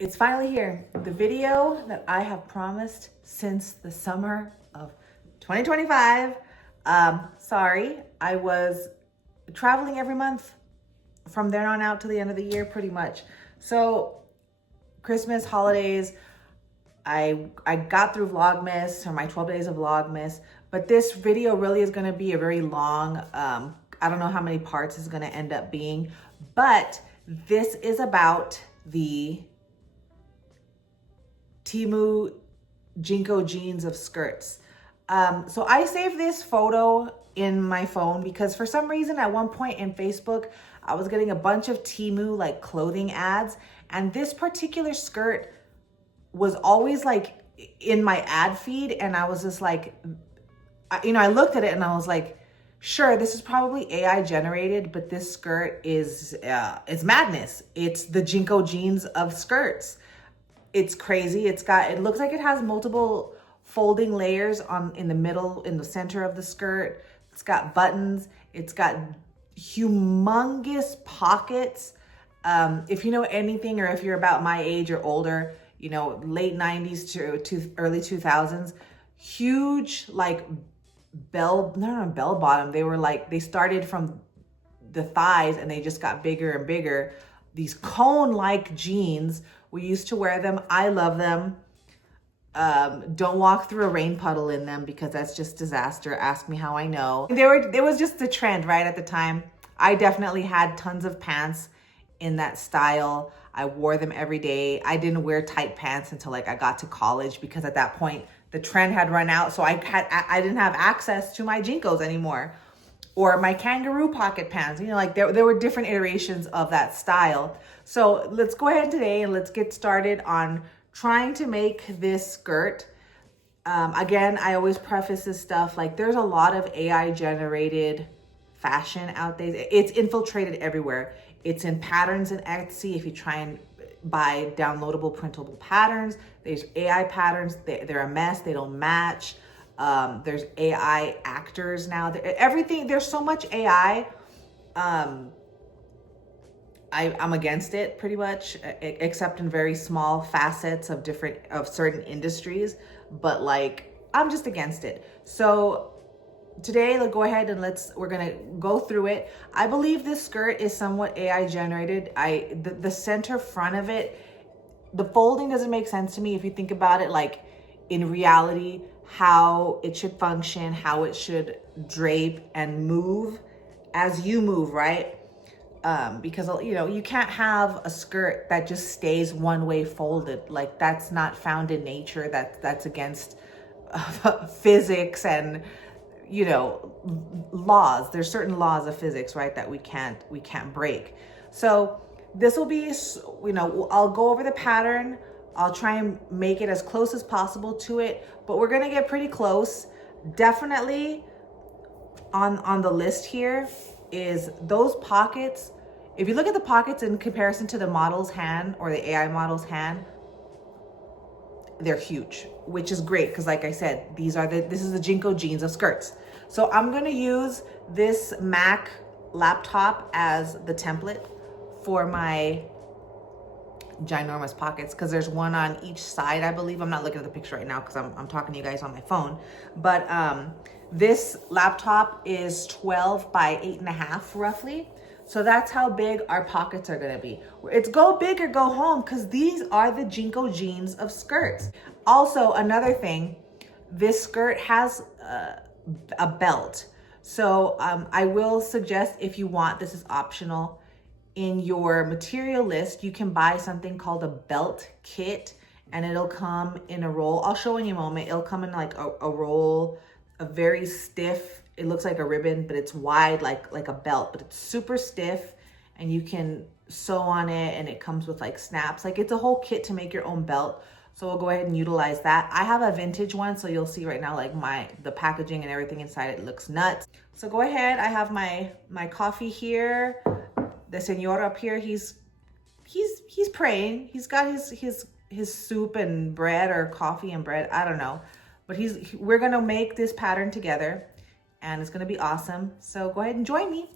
It's finally here. The video that I have promised since the summer of 2025. Sorry, I was traveling every month from there on out to the end of the year, pretty much. So Christmas, holidays, I got through Vlogmas, or my 12 days of Vlogmas, but this video really is gonna be a very long, I don't know how many parts it's gonna end up being, but this is about the Temu Jnco jeans of skirts. So I saved this photo in my phone because for some reason at one point in Facebook, I was getting a bunch of Temu like clothing ads, and this particular skirt was always like in my ad feed, and I was just like, I looked at it and I was like, sure, this is probably AI generated, but this skirt is it's madness. It's the Jnco jeans of skirts. It's crazy. It looks like it has multiple folding layers in the middle, in the center of the skirt. It's got buttons. It's got humongous pockets. If you know anything, or if you're about my age or older, late 90s to early 2000s, huge like bell bottom. They started from the thighs and they just got bigger and bigger. These cone-like jeans. We used to wear them. I love them. Don't walk through a rain puddle in them because that's just disaster. Ask me how I know. There was just the trend right at the time. I definitely had tons of pants in that style. I wore them every day. I didn't wear tight pants until like I got to college, because at that point the trend had run out. So I didn't have access to my Jncos anymore, or my kangaroo pocket pants. There were different iterations of that style. So let's go ahead today and let's get started on trying to make this skirt. Again, I always preface this stuff like there's a lot of AI generated fashion out there. It's infiltrated everywhere. It's in patterns in Etsy. If you try and buy downloadable printable patterns, there's AI patterns. They're a mess. They don't match. There's AI actors now. Everything, there's so much AI. I'm against it pretty much, except in very small facets of certain industries. But like, I'm just against it. So today, let's go ahead and we're gonna go through it. I believe this skirt is somewhat AI generated. The center front of it, the folding doesn't make sense to me if you think about it like in reality, how it should function, how it should drape and move as you move, right? Because you can't have a skirt that just stays one way folded. Like that's not found in nature. That's against physics and laws. There's certain laws of physics, right, that we can't break. So this will be, I'll go over the pattern. I'll try and make it as close as possible to it, but we're gonna get pretty close. Definitely on the list here is those pockets. If you look at the pockets in comparison to the model's hand or the AI model's hand, they're huge, which is great because like I said, this is the Jnco jeans of skirts. So I'm gonna use this Mac laptop as the template for my ginormous pockets, because there's one on each side, I believe. I'm not looking at the picture right now because I'm talking to you guys on my phone. But this laptop is 12 by 8.5 roughly. So that's how big our pockets are gonna be. It's go big or go home, because these are the Jnco jeans of skirts. Also, another thing, this skirt has a belt. So I will suggest, if you want, this is optional, in your material list, you can buy something called a belt kit, and it'll come in a roll. I'll show in you a moment. It'll come in like a roll, a very stiff, it looks like a ribbon, but it's wide like a belt, but it's super stiff, and you can sew on it, and it comes with like snaps. Like it's a whole kit to make your own belt. So we'll go ahead and utilize that. I have a vintage one, so you'll see right now like the packaging and everything inside it looks nuts. So go ahead. I have my coffee here. The senor up here, he's praying. He's got his soup and bread, or coffee and bread, I don't know. But we're gonna make this pattern together, and it's gonna be awesome. So go ahead and join me.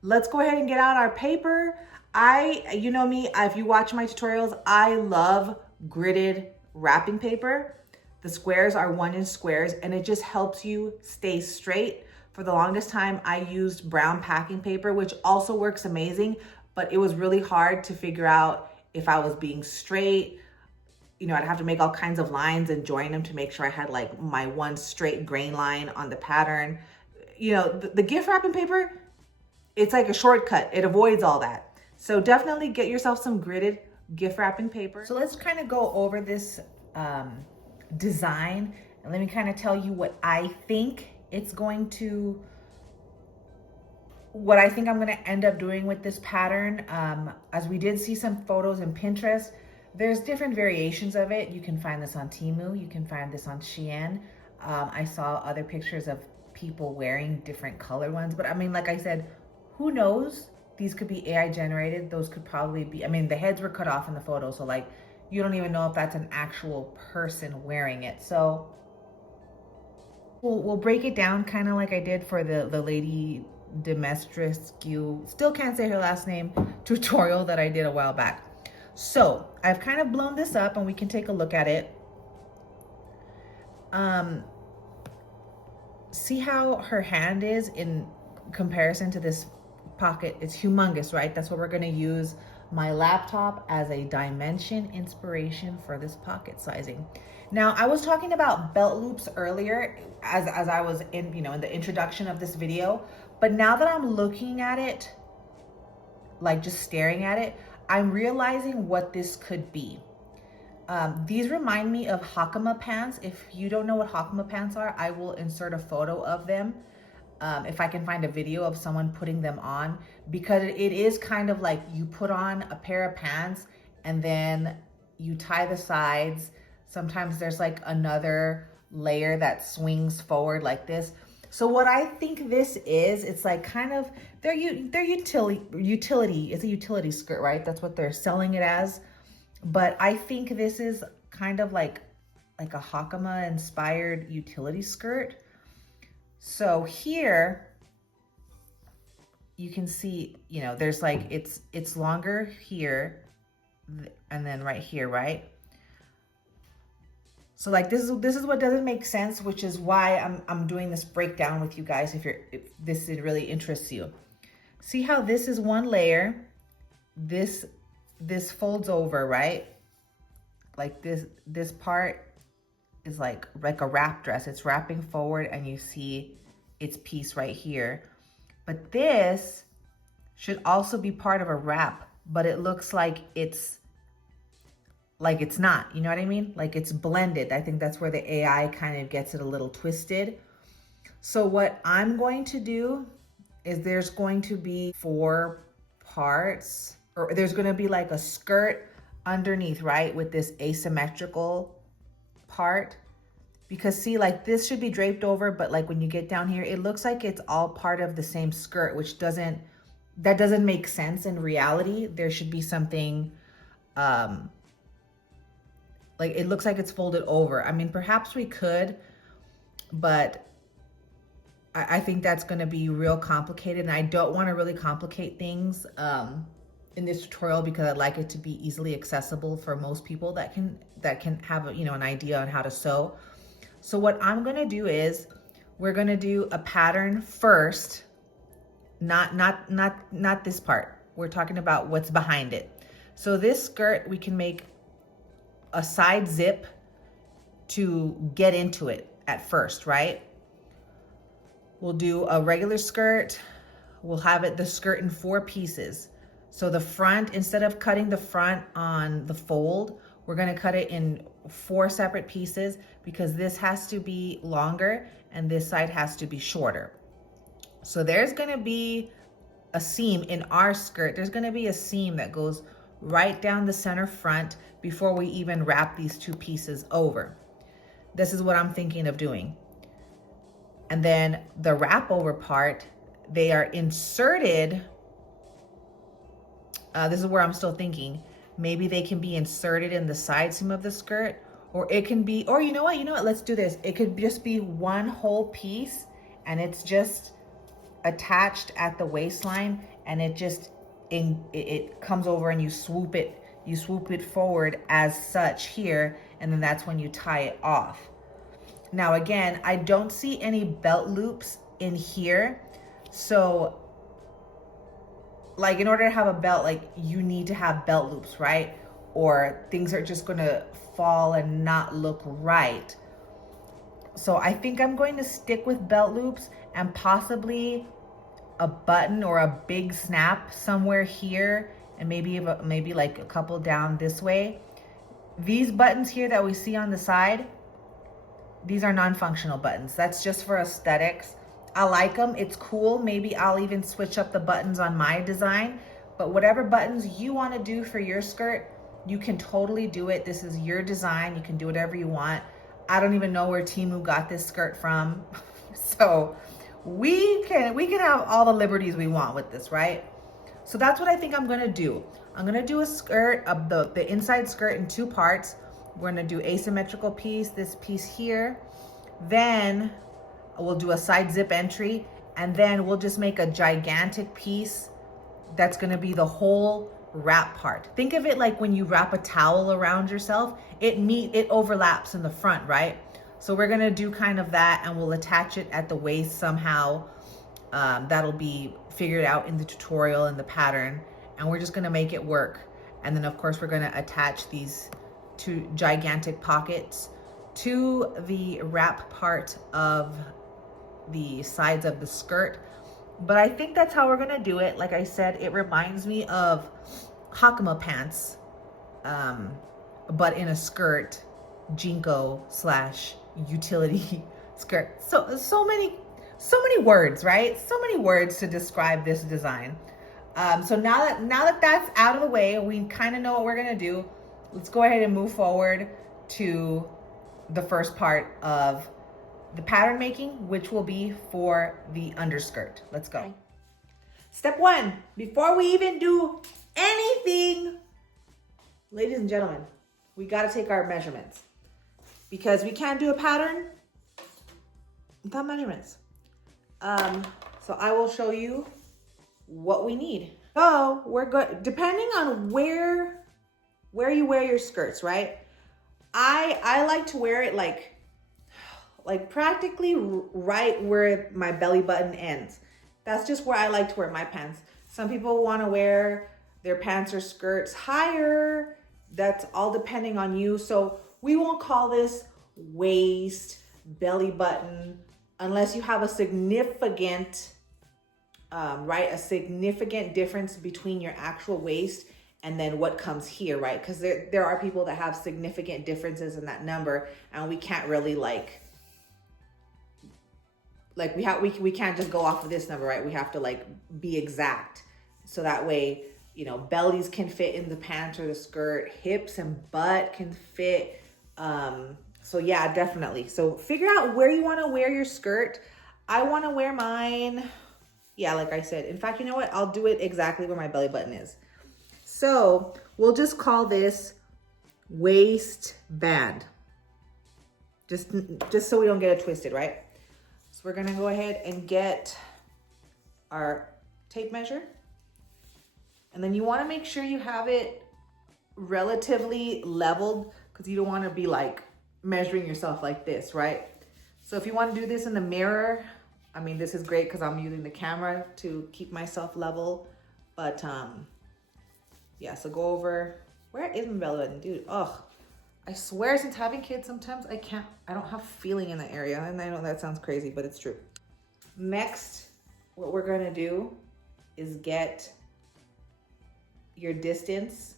Let's go ahead and get out our paper. You know me, if you watch my tutorials, I love gridded wrapping paper. The squares are 1-inch squares and it just helps you stay straight. For the longest time, I used brown packing paper, which also works amazing, but it was really hard to figure out if I was being straight. You know, I'd have to make all kinds of lines and join them to make sure I had like my one straight grain line on the pattern. You know, the gift wrapping paper, it's like a shortcut. It avoids all that. So definitely get yourself some gridded gift wrapping paper. So let's kind of go over this design and let me kind of tell you what I think it's going to, what I think I'm going to end up doing with this pattern. As we did see some photos in Pinterest, there's different variations of it. You can find this on Temu, you can find this on Shein. I saw other pictures of people wearing different color ones, but I mean, like I said, who knows? These could be AI generated. Those could probably be, I mean, the heads were cut off in the photo, so like, you don't even know if that's an actual person wearing it. So we'll break it down kind of like I did for the lady Demetrescu, still can't say her last name, tutorial that I did a while back. So I've kind of blown this up and we can take a look at it. See how her hand is in comparison to this pocket? It's humongous, right? That's what we're going to use my laptop as a dimension inspiration for this pocket sizing. Now, I was talking about belt loops earlier as I was in, you know, in the introduction of this video, but now that I'm looking at it, like just staring at it, I'm realizing what this could be. These remind me of Hakama pants. If you don't know what Hakama pants are, I will insert a photo of them. If I can find a video of someone putting them on, because it is kind of like you put on a pair of pants and then you tie the sides. Sometimes there's like another layer that swings forward like this. So what I think this is, it's like kind of, they're utility, it's a utility skirt, right? That's what they're selling it as. But I think this is kind of like a Hakama inspired utility skirt. So here you can see, you know, there's like, it's longer here and then right here, right? So like this is what doesn't make sense, which is why I'm doing this breakdown with you guys if this really interests you. See how this is one layer, this folds over, right? Like this part is like a wrap dress. It's wrapping forward and you see its piece right here. But this should also be part of a wrap, but it looks like it's not, you know what I mean? Like it's blended. I think that's where the AI kind of gets it a little twisted. So what I'm going to do is there's going to be 4 parts, or there's going to be like a skirt underneath, right? With this asymmetrical part. Because see, like this should be draped over, but like when you get down here, it looks like it's all part of the same skirt, which doesn't make sense in reality. There should be something, like it looks like it's folded over. I mean, perhaps we could, but I think that's gonna be real complicated, and I don't wanna really complicate things in this tutorial because I'd like it to be easily accessible for most people that can have, you know, an idea on how to sew. So what I'm gonna do is we're gonna do a pattern first, not this part. We're talking about what's behind it. So this skirt, we can make a side zip to get into it at first, right? We'll do a regular skirt. We'll have the skirt in 4 pieces. So the front, instead of cutting the front on the fold, we're gonna cut it in 4 separate pieces because this has to be longer and this side has to be shorter. So there's gonna be a seam in our skirt. There's gonna be a seam that goes right down the center front before we even wrap these 2 pieces over. This is what I'm thinking of doing. And then the wrap over part, they are inserted. This is where I'm still thinking. Maybe they can be inserted in the side seam of the skirt, or it can be, or you know what, let's do this. It could just be one whole piece and it's just attached at the waistline and it just it comes over and you swoop it forward as such here, and then that's when you tie it off. Now again, I don't see any belt loops in here. So like in order to have a belt, like you need to have belt loops, right? Or things are just gonna fall and not look right. So I think I'm going to stick with belt loops and possibly a button or a big snap somewhere here, and maybe like a couple down this way. These buttons here that we see on the side, these are non-functional buttons. That's just for aesthetics. I like them, it's cool. Maybe I'll even switch up the buttons on my design, but whatever buttons you want to do for your skirt, you can totally do it. This is your design, you can do whatever you want. I don't even know where Temu got this skirt from. So we can have all the liberties we want with this, right? So that's what I think I'm gonna do. I'm gonna do a skirt of the inside skirt in 2 parts. We're gonna do asymmetrical piece, this piece here. Then we'll do a side zip entry, and then we'll just make a gigantic piece that's gonna be the whole wrap part. Think of it like when you wrap a towel around yourself, it overlaps in the front, right? So we're gonna do kind of that, and we'll attach it at the waist somehow. That'll be figured out in the tutorial and the pattern, and we're just gonna make it work. And then of course we're gonna attach these 2 gigantic pockets to the wrap part of the sides of the skirt. But I think that's how we're gonna do it. Like I said, it reminds me of Hakama pants, but in a skirt, Jnco / utility skirt. So many words, right? So many words to describe this design. So now that that's out of the way, we kind of know what we're gonna do. Let's go ahead and move forward to the first part of the pattern making, which will be for the underskirt. Let's go. Okay. Step 1, before we even do anything, ladies and gentlemen, we got to take our measurements, because we can't do a pattern without measurements. So I will show you what we need. So we're good, depending on where you wear your skirts, right? I like to wear it like practically right where my belly button ends. That's just where I like to wear my pants. Some people want to wear their pants or skirts higher. That's all depending on you. So we won't call this waist, belly button, unless you have a significant, a significant difference between your actual waist and then what comes here, right? Because there are people that have significant differences in that number, and we can't really we can't just go off of this number, right? We have to be exact. So that way, bellies can fit in the pants or the skirt, hips and butt can fit. So yeah, definitely. So figure out where you want to wear your skirt. I want to wear mine, yeah, like I said. In fact, you know what? I'll do it exactly where my belly button is. So we'll just call this waistband. Just so we don't get it twisted, right? So we're gonna go ahead and get our tape measure. And then you wanna make sure you have it relatively leveled, because you don't wanna be measuring yourself like this, right? So if you wanna do this in the mirror, I mean, this is great because I'm using the camera to keep myself level. But yeah, so go over, where is my belly button? Dude, oh, I swear since having kids, sometimes I don't have feeling in the area. And I know that sounds crazy, but it's true. Next, what we're gonna do is get your distance.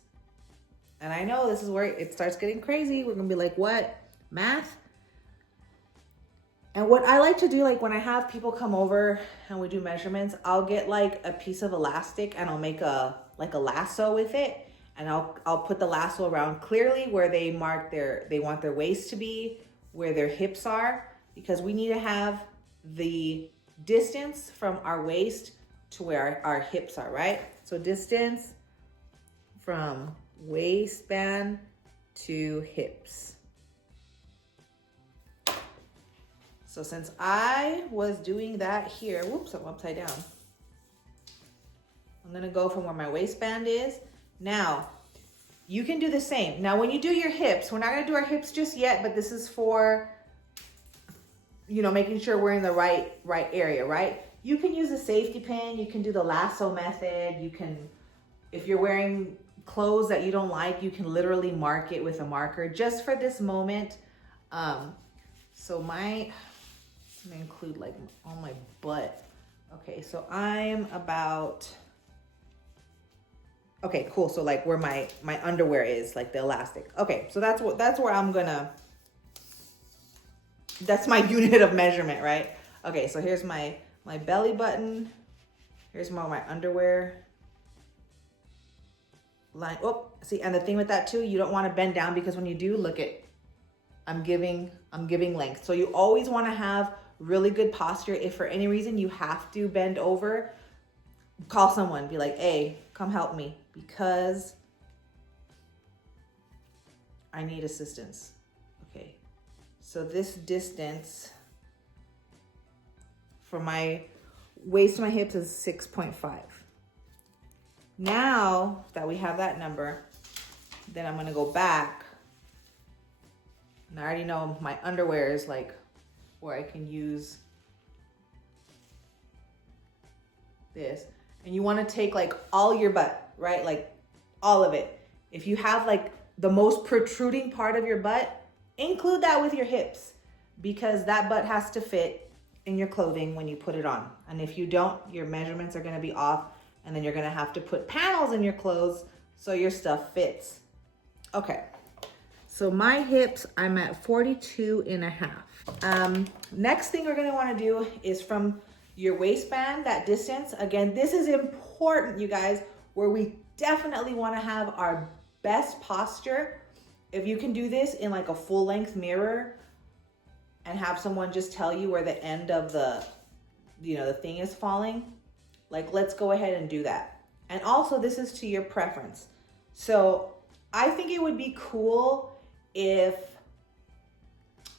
And I know this is where it starts getting crazy. We're gonna be like, what? Math? And what I like to do, when I have people come over and we do measurements, I'll get a piece of elastic and I'll make a lasso with it. And I'll put the lasso around clearly where they want their waist to be, where their hips are, because we need to have the distance from our waist to where our hips are, right? So distance from waistband to hips. So since I was doing that here, whoops, I'm upside down. I'm gonna go from where my waistband is. Now, you can do the same. Now, when you do your hips, we're not gonna do our hips just yet, but this is for, you know, making sure we're in the right area, right? You can use a safety pin. You can do the lasso method. You can, if you're wearing clothes that you don't like, you can literally mark it with a marker just for this moment. So I'm gonna include like on my butt. Okay, so I'm about, okay, cool. So like where my underwear is, like the elastic. Okay, so that's where I'm gonna, that's my unit of measurement, right? Okay, so here's my belly button. Here's my underwear line. Oh, see, and the thing with that too, you don't want to bend down, because when you do, look at, I'm giving length. So you always want to have really good posture. If for any reason you have to bend over, call someone, be like, hey, come help me, because I need assistance. Okay, so this distance from my waist to my hips is 6.5. Now that we have that number, then I'm gonna go back. And I already know my underwear is like where I can use this. And you wanna take like all your butt, right? Like all of it. If you have like the most protruding part of your butt, include that with your hips, because that butt has to fit in your clothing when you put it on. And if you don't, your measurements are gonna be off, and then you're gonna have to put panels in your clothes so your stuff fits. Okay, so my hips, I'm at 42.5. Next thing we're gonna wanna do is from your waistband, that distance. Again, this is important, you guys, where we definitely wanna have our best posture. If you can do this in like a full length mirror and have someone just tell you where the end of the, you know, the thing is falling, like, let's go ahead and do that. And also, this is to your preference. So I think it would be cool if,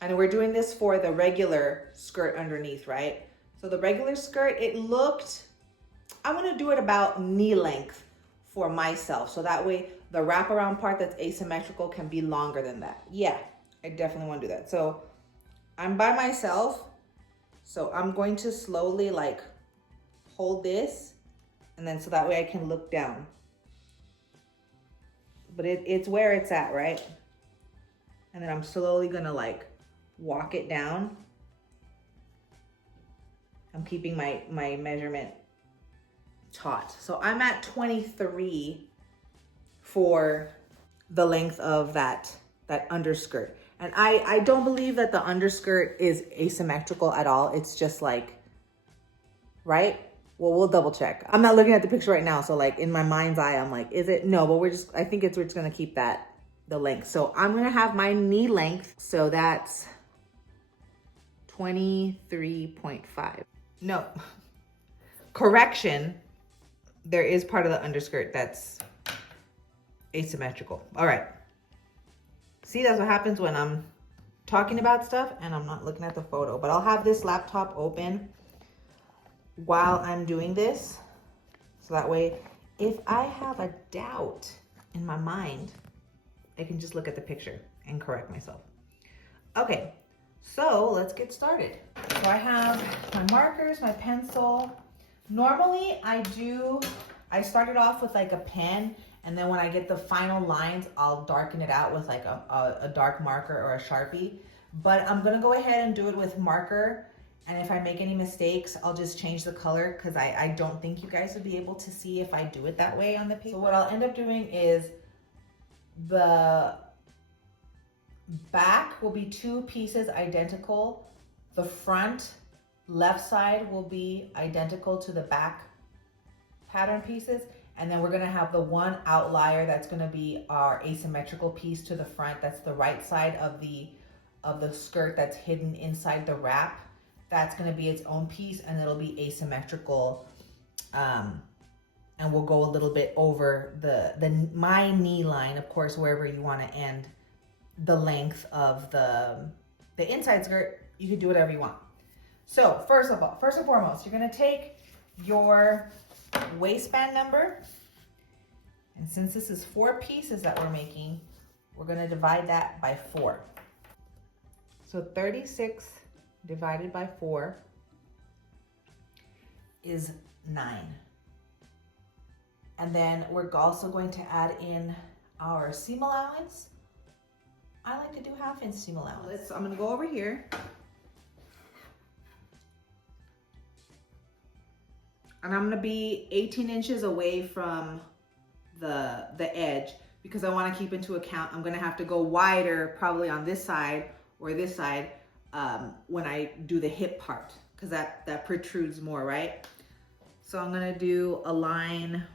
and we're doing this for the regular skirt underneath, right? So the regular skirt, it looked, I'm gonna do it about knee length for myself. So that way the wraparound part that's asymmetrical can be longer than that. Yeah, I definitely wanna do that. So I'm by myself. So I'm going to slowly like hold this, and then so that way I can look down. But it's where it's at, right? And then I'm slowly gonna like walk it down. I'm keeping my measurement taut. So I'm at 23 for the length of that underskirt. And I don't believe that the underskirt is asymmetrical at all. It's just like, right? Well, we'll double check. I'm not looking at the picture right now. So like in my mind's eye, I'm like, is it? No, but we're just gonna keep that, the length. So I'm gonna have my knee length. So that's 23.5. No, correction. There is part of the underskirt that's asymmetrical. All right. See, that's what happens when I'm talking about stuff and I'm not looking at the photo. But I'll have this laptop open while I'm doing this. So that way, if I have a doubt in my mind, I can just look at the picture and correct myself. Okay, so let's get started. So I have my markers, my pencil. Normally I started off with like a pen, and then when I get the final lines, I'll darken it out with like a dark marker or a Sharpie. But I'm gonna go ahead and do it with marker. And if I make any mistakes, I'll just change the color, because I don't think you guys would be able to see if I do it that way on the paper. So what I'll end up doing is the back will be two pieces identical. The front left side will be identical to the back pattern pieces. And then we're gonna have the one outlier that's gonna be our asymmetrical piece to the front. That's the right side of the skirt that's hidden inside the wrap. That's gonna be its own piece, and it'll be asymmetrical. And we'll go a little bit over my knee line, of course, wherever you wanna end the length of the inside skirt. You can do whatever you want. So first and foremost, you're gonna take your waistband number. And since this is 4 pieces that we're making, we're gonna divide that by 4. So 36 divided by 4 is 9. And then we're also going to add in our seam allowance. I like to do 1/2-inch seam allowance. So I'm gonna go over here. And I'm gonna be 18 inches away from the edge because I wanna keep into account, I'm gonna have to go wider probably on this side or this side when I do the hip part, because that protrudes more, right? So I'm gonna do a line,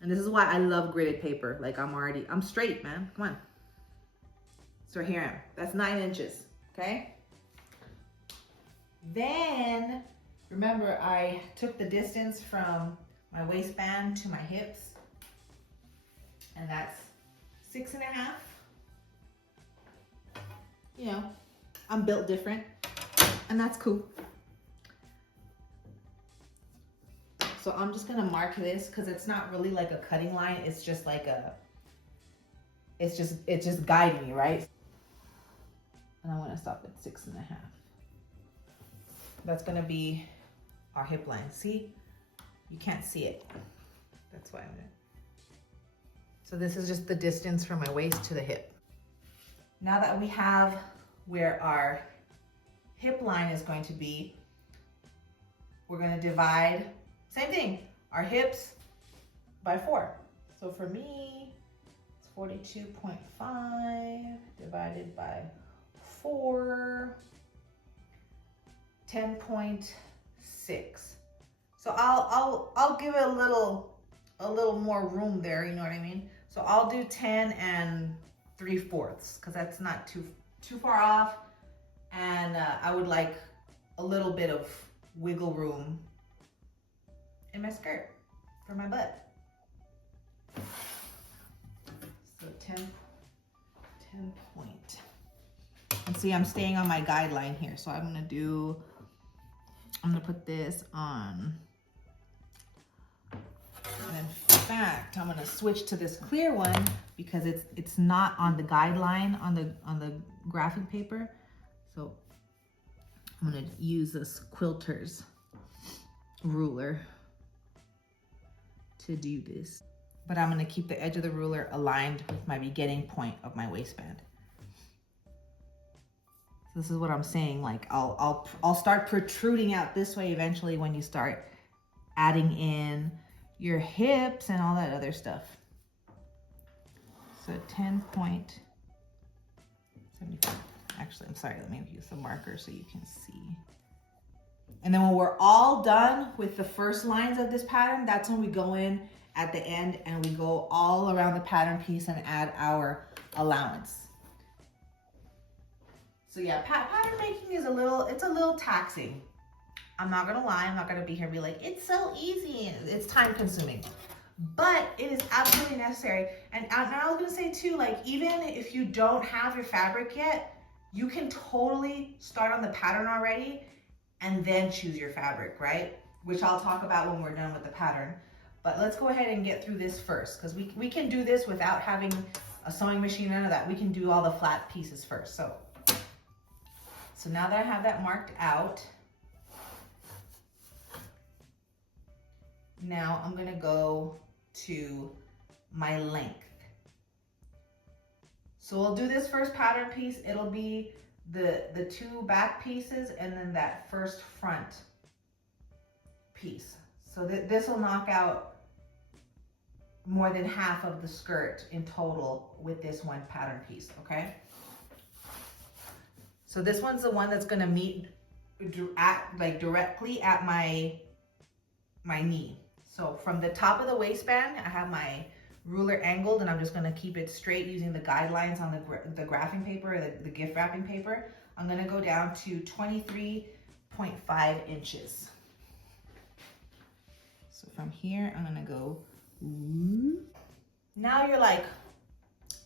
and this is why I love gridded paper. Like I'm straight, man, come on. So here I am, that's 9 inches, okay? Then, remember I took the distance from my waistband to my hips, and that's 6.5. You know, I'm built different, and that's cool. So I'm just gonna mark this because it's not really like a cutting line. It's just like it's just guiding me, right? And I want to stop at 6.5. That's gonna be our hip line. See, you can't see it. That's why I'm gonna. So this is just the distance from my waist to the hip. Now that we have where our hip line is going to be, we're gonna divide, same thing, our hips by 4. So for me, it's 42.5 divided by 4, 10.6. So I'll give it a little more room there, you know what I mean? So I'll do 10 3/4 because that's not too far off, and I would like a little bit of wiggle room in my skirt for my butt. So 10 point. And see, I'm staying on my guideline here, so I'm gonna put this on. And in fact, I'm gonna switch to this clear one because it's not on the guideline on the graphing paper. So I'm gonna use this quilter's ruler to do this. But I'm gonna keep the edge of the ruler aligned with my beginning point of my waistband. So this is what I'm saying, like I'll start protruding out this way eventually when you start adding in your hips and all that other stuff. So 10.75. Actually, I'm sorry, let me use the marker so you can see. And then when we're all done with the first lines of this pattern, that's when we go in at the end and we go all around the pattern piece and add our allowance. So yeah, pattern making is a little taxing. I'm not gonna lie, I'm not gonna be here and be like, it's so easy. It's time consuming, but it is absolutely necessary. And I was gonna say too, like even if you don't have your fabric yet, you can totally start on the pattern already and then choose your fabric, right? Which I'll talk about when we're done with the pattern. But let's go ahead and get through this first, because we can do this without having a sewing machine, none of that. We can do all the flat pieces first. So now that I have that marked out, now I'm gonna go to my length. So we'll do this first pattern piece. It'll be the 2 back pieces and then that first front piece. So this will knock out more than half of the skirt in total with this one pattern piece, okay? So this one's the one that's gonna meet directly at my knee. So from the top of the waistband, I have my ruler angled and I'm just gonna keep it straight using the guidelines on the graphing paper, the gift wrapping paper. I'm gonna go down to 23.5 inches. So from here, I'm gonna go. Now you're like,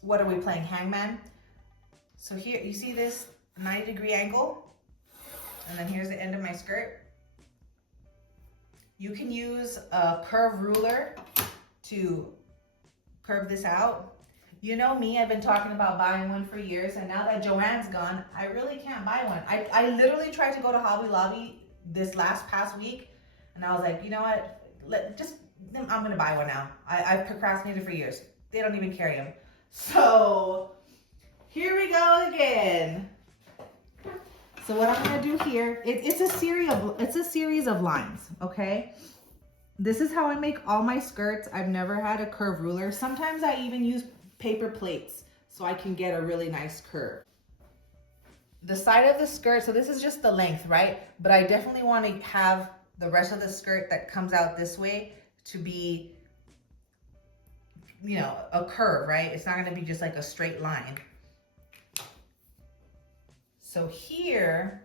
what are we playing, hangman? So here, you see this 90-degree angle? And then here's the end of my skirt. You can use a curve ruler to curve this out. You know me, I've been talking about buying one for years, and now that Joanne's gone, I really can't buy one. I literally tried to go to Hobby Lobby this past week, and I was like, you know what, I'm gonna buy one now. I've procrastinated for years. They don't even carry them. So here we go again. So what I'm gonna do here, it's a series of lines, okay? This is how I make all my skirts. I've never had a curve ruler. Sometimes I even use paper plates so I can get a really nice curve. The side of the skirt, so this is just the length, right? But I definitely want to have the rest of the skirt that comes out this way to be, you know, a curve, right? It's not going to be just like a straight line. So here,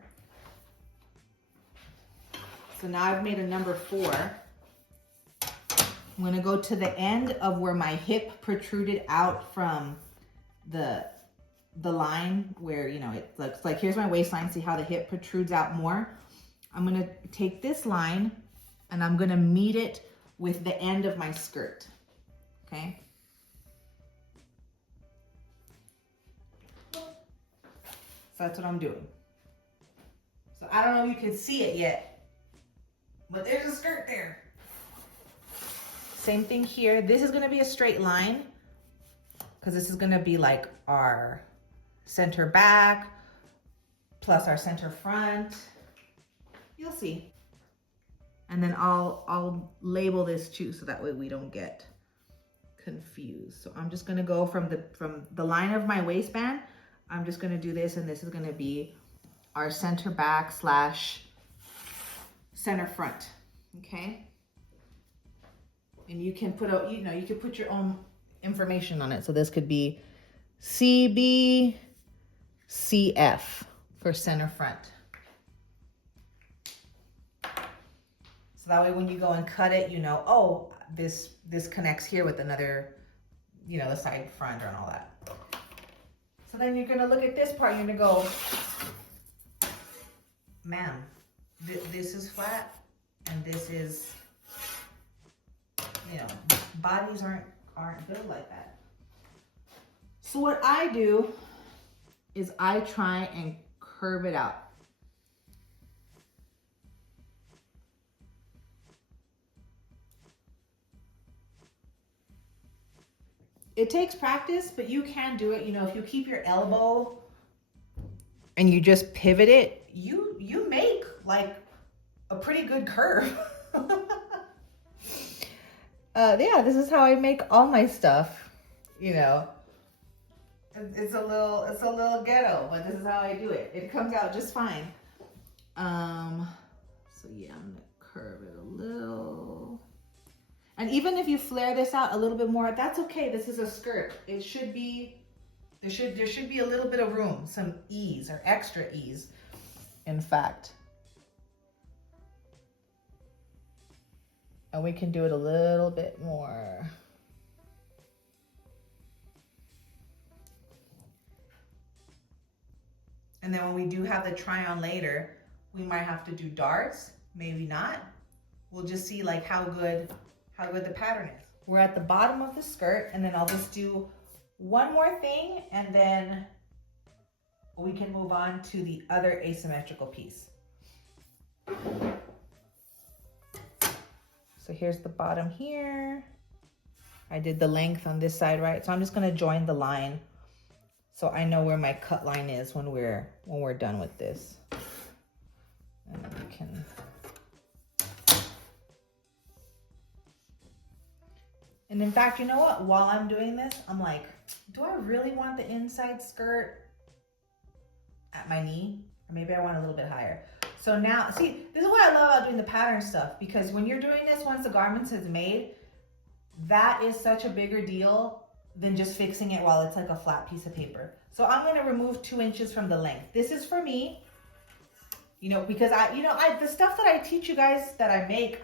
so now I've made a number 4. I'm gonna go to the end of where my hip protruded out from the line where, you know, it looks like, here's my waistline, see how the hip protrudes out more? I'm gonna take this line and I'm gonna meet it with the end of my skirt, okay? So that's what I'm doing. So I don't know if you can see it yet, but there's a skirt there. Same thing here. This is gonna be a straight line because this is gonna be like our center back plus our center front. You'll see. And then I'll label this too so that way we don't get confused. So I'm just gonna go from the line of my waistband. I'm just gonna do this, and this is gonna be our center back / center front, okay? And you can put out, you know, you can put your own information on it. So this could be CB, CF for center front. So that way when you go and cut it, you know, oh, this connects here with another, you know, the side front and all that. So then you're gonna look at this part, you're gonna go, ma'am, this is flat and this is, you know, bodies aren't built like that. So what I do is I try and curve it out. It takes practice, but you can do it. You know, if you keep your elbow and you just pivot it, you make like a pretty good curve. Yeah, this is how I make all my stuff, you know. It's a little ghetto, but this is how I do it. It comes out just fine. So yeah, I'm gonna curve it a little. And even if you flare this out a little bit more, that's okay. This is a skirt. It should be, there should be a little bit of room, some ease or extra ease, in fact. And we can do it a little bit more. And then when we do have the try on later, we might have to do darts, maybe not. We'll just see like how good the pattern is. We're at the bottom of the skirt, and then I'll just do one more thing, and then we can move on to the other asymmetrical piece. So here's the bottom here. I did the length on this side, right? So I'm just gonna join the line so I know where my cut line is when we're done with this. And then we can. And in fact, you know what? While I'm doing this, I'm like, do I really want the inside skirt at my knee? Or maybe I want a little bit higher. So now, see, this is what I love about doing the pattern stuff, because when you're doing this, once the garment is made, that is such a bigger deal than just fixing it while it's like a flat piece of paper. So I'm gonna remove 2 inches from the length. This is for me, you know, because the stuff that I teach you guys that I make,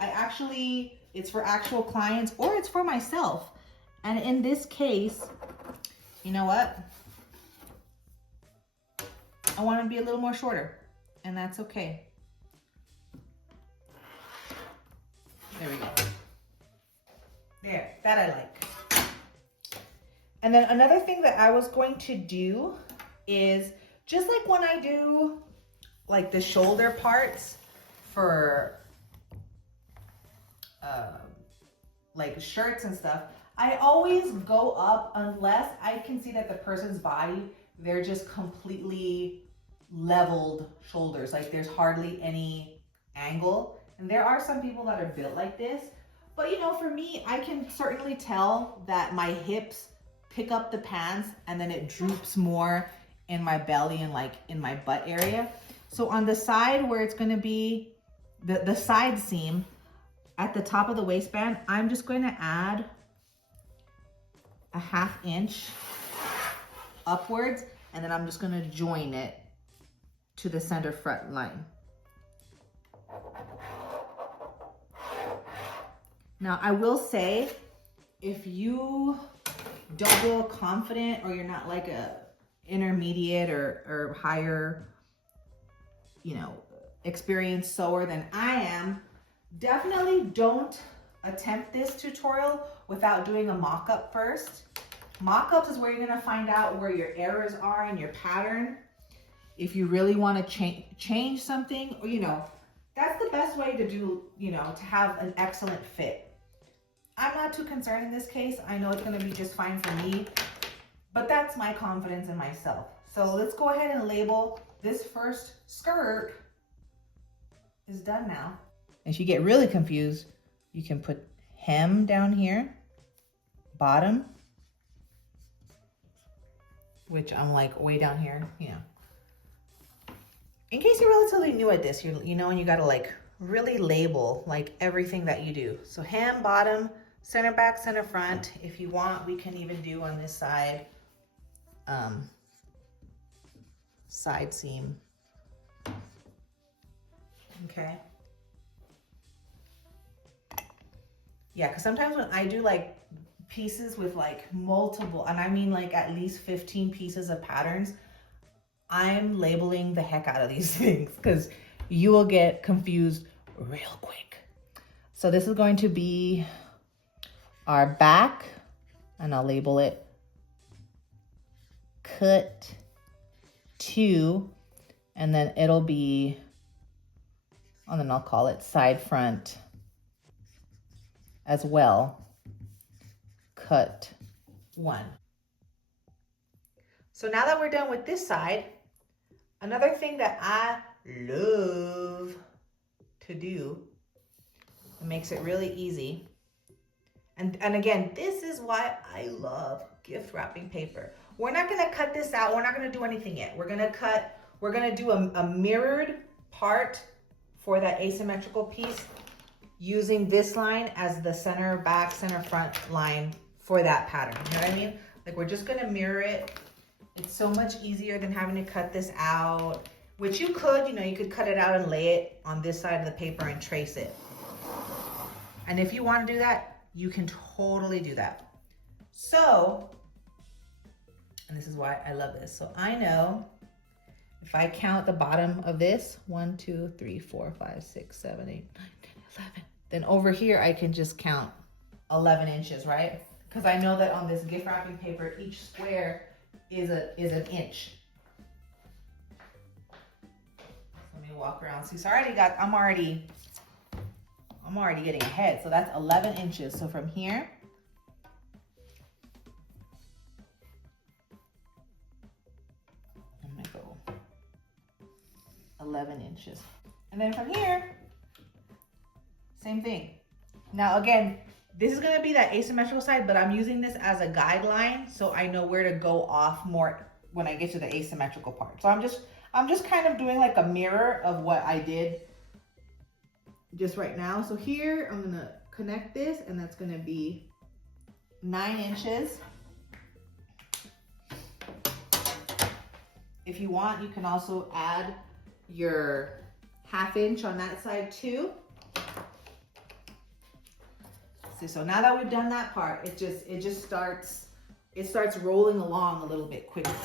it's for actual clients or it's for myself. And in this case, you know what? I want to be a little more shorter, and that's okay. There we go. There, that I like. And then another thing that I was going to do is just like when I do like the shoulder parts for like shirts and stuff, I always go up unless I can see that the person's body, they're just completely leveled shoulders. Like there's hardly any angle. And there are some people that are built like this. But you know, for me, I can certainly tell that my hips pick up the pants and then it droops more in my belly and like in my butt area. So on the side where it's gonna be the side seam, at the top of the waistband, I'm just going to add a 1/2 inch upwards, and then I'm just going to join it to the center front line. Now, I will say, if you don't feel confident or you're not like a intermediate or higher, you know, experienced sewer than I am, definitely don't attempt this tutorial without doing a mock-up first. Mock-ups is where you're gonna find out where your errors are in your pattern. If you really wanna change something, or, you know, that's the best way to do, you know, to have an excellent fit. I'm not too concerned in this case. I know it's gonna be just fine for me, but that's my confidence in myself. So let's go ahead and label this first skirt is done now. If you get really confused, you can put hem down here, bottom, which I'm like way down here, you know. In case you're relatively new at this, you know, and you gotta like really label like everything that you do. So hem, bottom, center back, center front. If you want, we can even do on this side, side seam. Okay. Yeah, because sometimes when I do like pieces with like multiple, and I mean like at least 15 pieces of patterns, I'm labeling the heck out of these things because you will get confused real quick. So this is going to be our back, and I'll label it cut 2, and then it'll be, and then I'll call it side front as well, cut 1. So now that we're done with this side, another thing that I love to do, it makes it really easy. And again, this is why I love gift wrapping paper. We're not gonna cut this out. We're not gonna do anything yet. We're gonna do a mirrored part for that asymmetrical piece, using this line as the center back, center front line for that pattern. You know what I mean? Like we're just gonna mirror it. It's so much easier than having to cut this out, which you could, you know, you could cut it out and lay it on this side of the paper and trace it. And if you want to do that, you can totally do that. So, and this is why I love this. So I know if I count the bottom of this, 1, 2, 3, 4, 5, 6, 7, 8, 9, 10, 11. Then over here, I can just count 11 inches, right? Because I know that on this gift wrapping paper, each square is an inch. Let me walk around. See, so I'm already getting ahead. So that's 11 inches. So from here, I'm gonna go 11 inches. And then from here, same thing. Now again, this is gonna be that asymmetrical side, but I'm using this as a guideline so I know where to go off more when I get to the asymmetrical part. So I'm just kind of doing like a mirror of what I did just right now. So here I'm gonna connect this, and that's gonna be 9 inches. If you want, you can also add your 1/2 inch on that side too. See, so now that we've done that part, it starts rolling along a little bit quicker.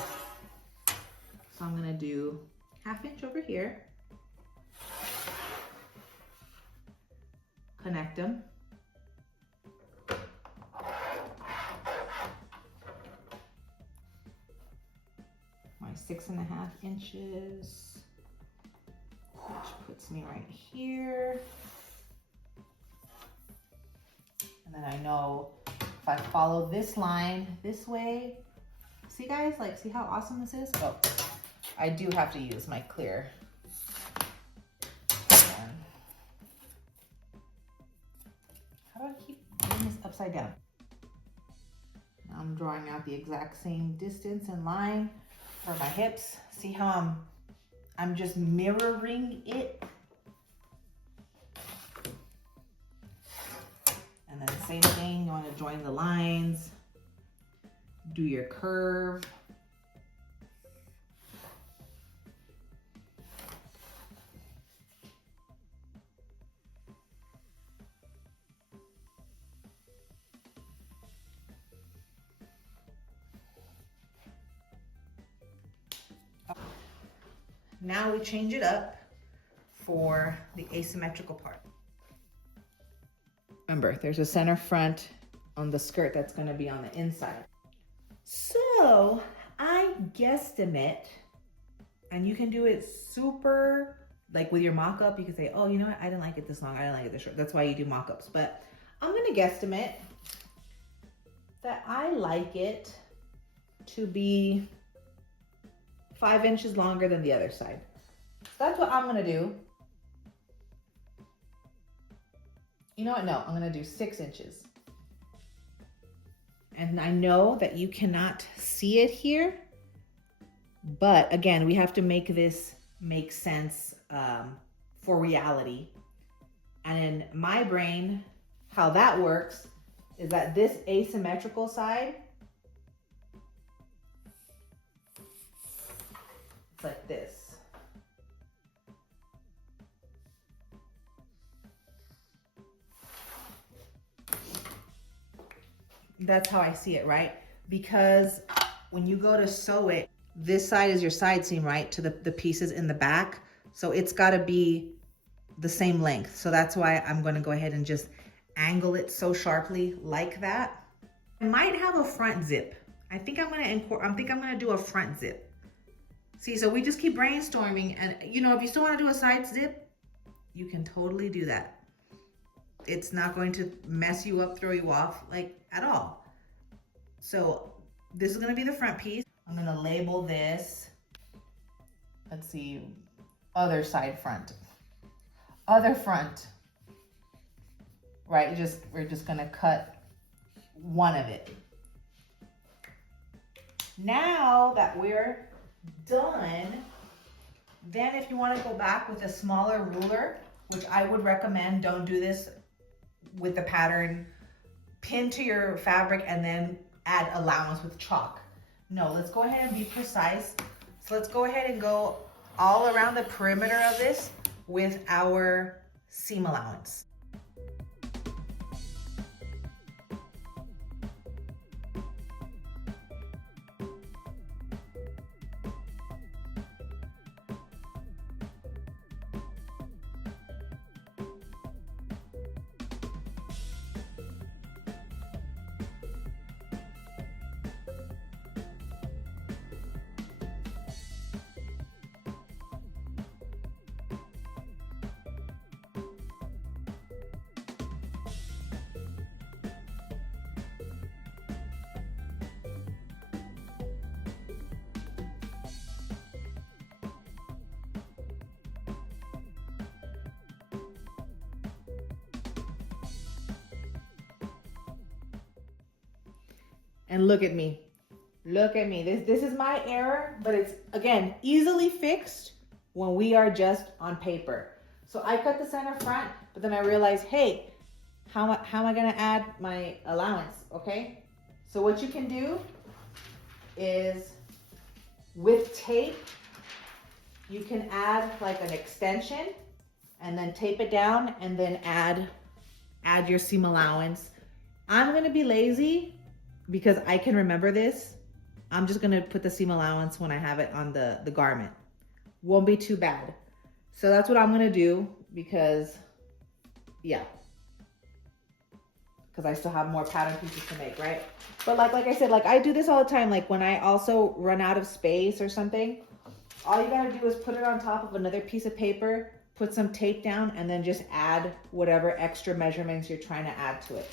So I'm gonna do 1/2 inch over here. connect them. My 6.5 inches, which puts me right here. And then I know if I follow this line this way, see guys, like see how awesome this is? Oh, I do have to use my clear. How do I keep doing this upside down? Now I'm drawing out the exact same distance and line for my hips. See how I'm just mirroring it. And then same thing, you want to join the lines, do your curve. Now we change it up for the asymmetrical part. Remember, there's a center front on the skirt that's going to be on the inside. So I guesstimate, and you can do it super, like with your mock-up, you can say, oh, you know what? I didn't like it this long. I didn't like it this short. That's why you do mock-ups. But I'm going to guesstimate that I like it to be 5 inches longer than the other side. So that's what I'm gonna do. You know what? No, I'm gonna do 6 inches. And I know that you cannot see it here, but again, we have to make this make sense for reality. And in my brain, how that works is that this asymmetrical side, it's like this. That's how I see it, right? Because when you go to sew it, this side is your side seam, right? To the pieces in the back. So it's gotta be the same length. So that's why I'm gonna go ahead and just angle it so sharply like that. I might have a front zip. I think I'm gonna do a front zip. See, so we just keep brainstorming, and you know, if you still want to do a side zip, you can totally do that. It's not going to mess you up, throw you off, like at all. So this is going to be the front piece. I'm going to label this, let's see, other side front. Other front. Right, we're just going to cut one of it. Now that we're done, then if you want to go back with a smaller ruler, which I would recommend, don't do this with the pattern pinned to your fabric and then add allowance with chalk. No, let's go ahead and be precise. So let's go ahead and go all around the perimeter of this with our seam allowance. And look at me. Look at me. This is my error, but it's, again, easily fixed when we are just on paper. So I cut the center front, but then I realized, hey, how am I gonna add my allowance, okay? So what you can do is with tape, you can add like an extension and then tape it down and then add your seam allowance. I'm gonna be lazy because I can remember this. I'm just gonna put the seam allowance when I have it on the garment. Won't be too bad. So that's what I'm gonna do because, yeah. because I still have more pattern pieces to make, right? But like I said, like I do this all the time. Like when I also run out of space or something, all you gotta do is put it on top of another piece of paper, put some tape down, and then just add whatever extra measurements you're trying to add to it.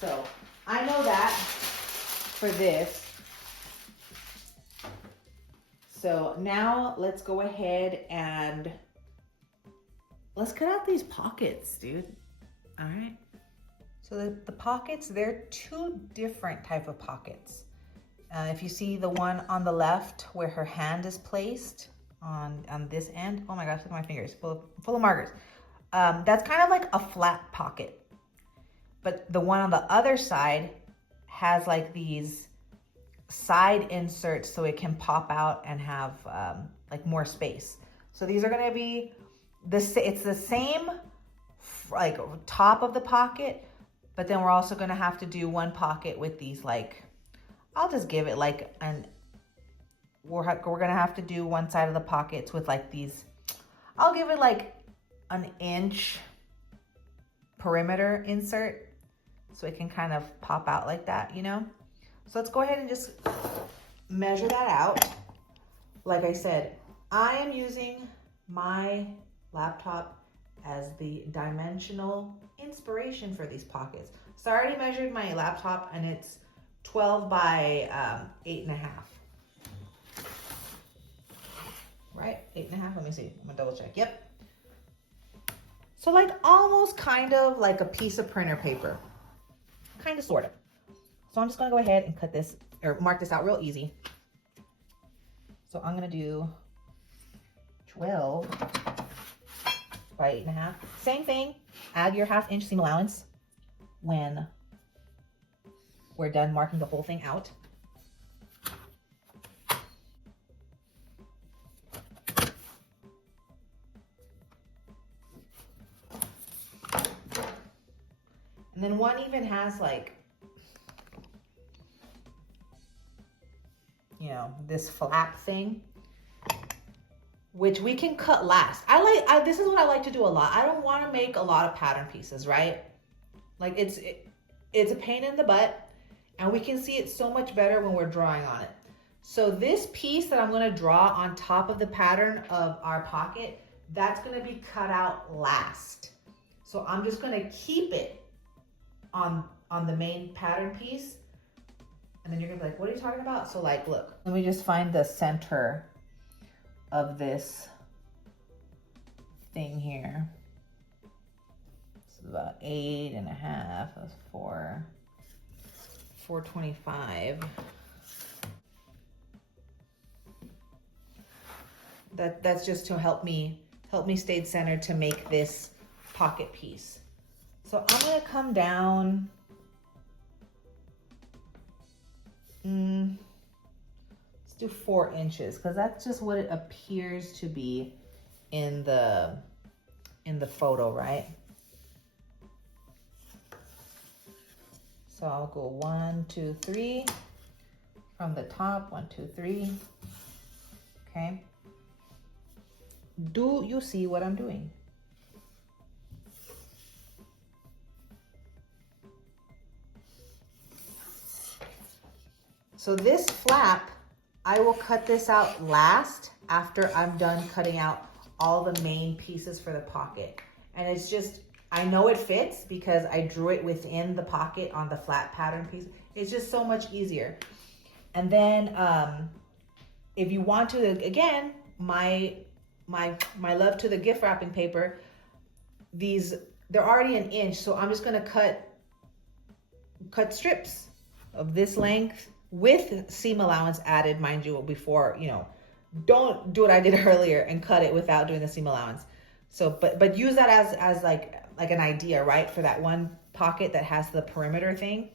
So I know that for this. So now let's go ahead and let's cut out these pockets, dude. All right. So the pockets, they're two different type of pockets. If you see the one on the left where her hand is placed on this end, oh my gosh, look at my fingers, full of markers. That's kind of like a flat pocket. But the one on the other side has like these side inserts so it can pop out and have like more space. So these are gonna be, it's the same like top of the pocket, but then we're also gonna have to do one pocket with these like, I'll just give it like we're gonna have to do one side of the pockets with like these, I'll give it like an inch perimeter insert so it can kind of pop out like that, you know? So let's go ahead and just measure that out. Like I said, I am using my laptop as the dimensional inspiration for these pockets. So I already measured my laptop and it's 12 by 8.5. Right? 8.5, let me see, I'm gonna double check, yep. So like almost kind of like a piece of printer paper. Kind of, sort of. So I'm just gonna go ahead and cut this, or mark this out real easy. So I'm gonna do 12 by 8.5. Same thing, add your 1/2 inch seam allowance when we're done marking the whole thing out. And then one even has like, you know, this flap thing, which we can cut last. This is what I like to do a lot. I don't want to make a lot of pattern pieces, right? Like it's a pain in the butt, and we can see it so much better when we're drawing on it. So this piece that I'm going to draw on top of the pattern of our pocket, that's going to be cut out last. So I'm just going to keep it on the main pattern piece. And then you're gonna be like, what are you talking about? So like, look, let me just find the center of thing here. This is about 8.5, that's 425. That's just to help me stay centered to make this pocket piece. So I'm gonna come down, let's do 4 inches, because that's just what it appears to be in the photo, right? So I'll go 1, 2, 3 from the top, 1, 2, 3. Okay. Do you see what I'm doing? So this flap, I will cut this out last after I'm done cutting out all the main pieces for the pocket. And it's just, I know it fits because I drew it within the pocket on the flat pattern piece. It's just so much easier. And then if you want to, again, my love to the gift wrapping paper, they're already 1 inch. So I'm just gonna cut strips of this length with seam allowance added, mind you, before, you know, don't do what I did earlier and cut it without doing the seam allowance. So, but use that as like an idea, right? For that one pocket that has the perimeter thing.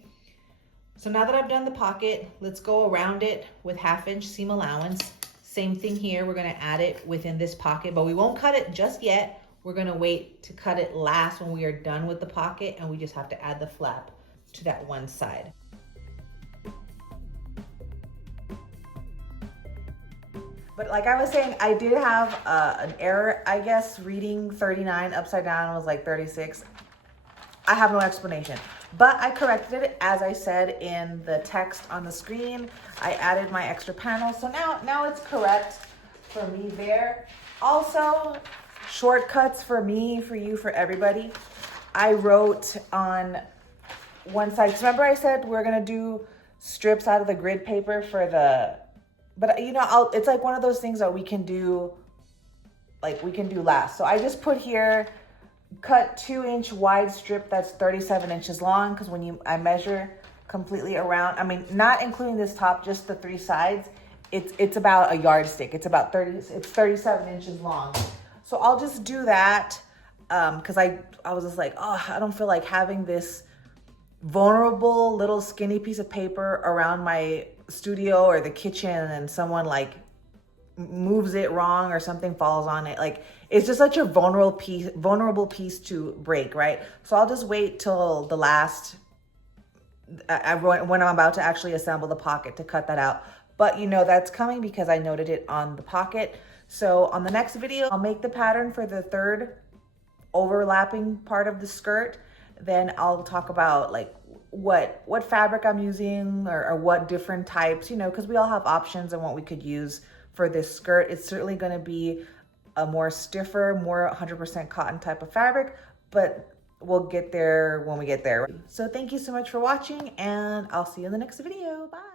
So now that I've done the pocket, let's go around it with 1/2 inch seam allowance. Same thing here, we're gonna add it within this pocket, but we won't cut it just yet. We're gonna wait to cut it last when we are done with the pocket, and we just have to add the flap to that one side. But like I was saying, I did have an error, I guess, reading 39 upside down was like 36. I have no explanation. but I corrected it as I said in the text on the screen. I added my extra panel, so now it's correct for me there. Also, shortcuts for me, for you, for everybody. I wrote on one side, 'cause remember I said we're gonna do strips out of the grid paper for the, but you know, it's like one of those things that we can do last. So I just put here, cut 2-inch wide strip that's 37 inches long, because when I measure completely around, I mean, not including this top, just the 3 sides, it's about a yardstick. It's about 37 inches long. So I'll just do that because I was just like, oh, I don't feel like having this vulnerable little skinny piece of paper around my studio or the kitchen and someone like moves it wrong or something falls on it. Like, it's just such a vulnerable piece to break, right? So I'll just wait till the last, when I'm about to actually assemble the pocket to cut that out. But you know that's coming because I noted it on the pocket. So on the next video, I'll make the pattern for the 3rd overlapping part of the skirt. Then I'll talk about like what fabric I'm using or what different types, you know, because we all have options and what we could use for this skirt. It's certainly going to be a more stiffer, more 100% cotton type of fabric, but we'll get there when we get there. So thank you so much for watching, and I'll see you in the next video. Bye.